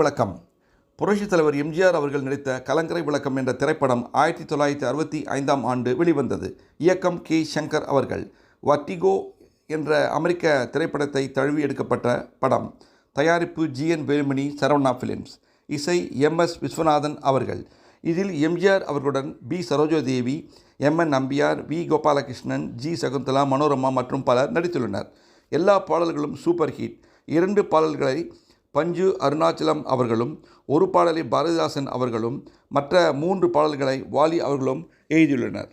விளக்கம். புரட்சித் தலைவர் எம்ஜிஆர் அவர்கள் நடித்த கலங்கரை விளக்கம் என்ற திரைப்படம் 1965ஆம் ஆண்டு வெளிவந்தது. இயக்கம் கே. சங்கர் அவர்கள். வர்டிகோ என்ற அமெரிக்க திரைப்படத்தை தழுவி எடுக்கப்பட்ட படம். தயாரிப்பு ஜி.என். வேலுமணி, சரவணா பிலிம்ஸ். இசை எம்.எஸ். விஸ்வநாதன் அவர்கள். இதில் எம்ஜிஆர் அவர்களுடன் B. Saroja Devi, M N. Nambiar, V. Gopalakrishnan, G. Sakunthala, Manorama மற்றும் பலர் நடித்துள்ளனர். எல்லா பாடல்களும் சூப்பர் ஹிட். 2 பாடல்களை பஞ்சு அருணாச்சலம் அவர்களும், ஒரு பாடலை பாரதிதாசன் அவர்களும், மற்ற 3 பாடல்களை வாலி அவர்களும் எழுதியுள்ளனர்.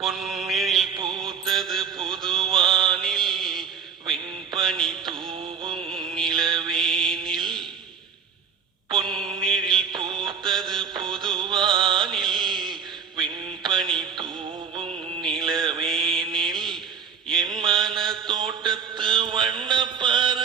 பொன்னிழில் பூத்தது புதுவானில், வெண்பனி தூவும் நிலவேனில். பொன்னிழில் பூத்தது புதுவானில், வெண்பனி தூவும் நிலவேனில். என் மன தோட்டத்து வண்ணப்பற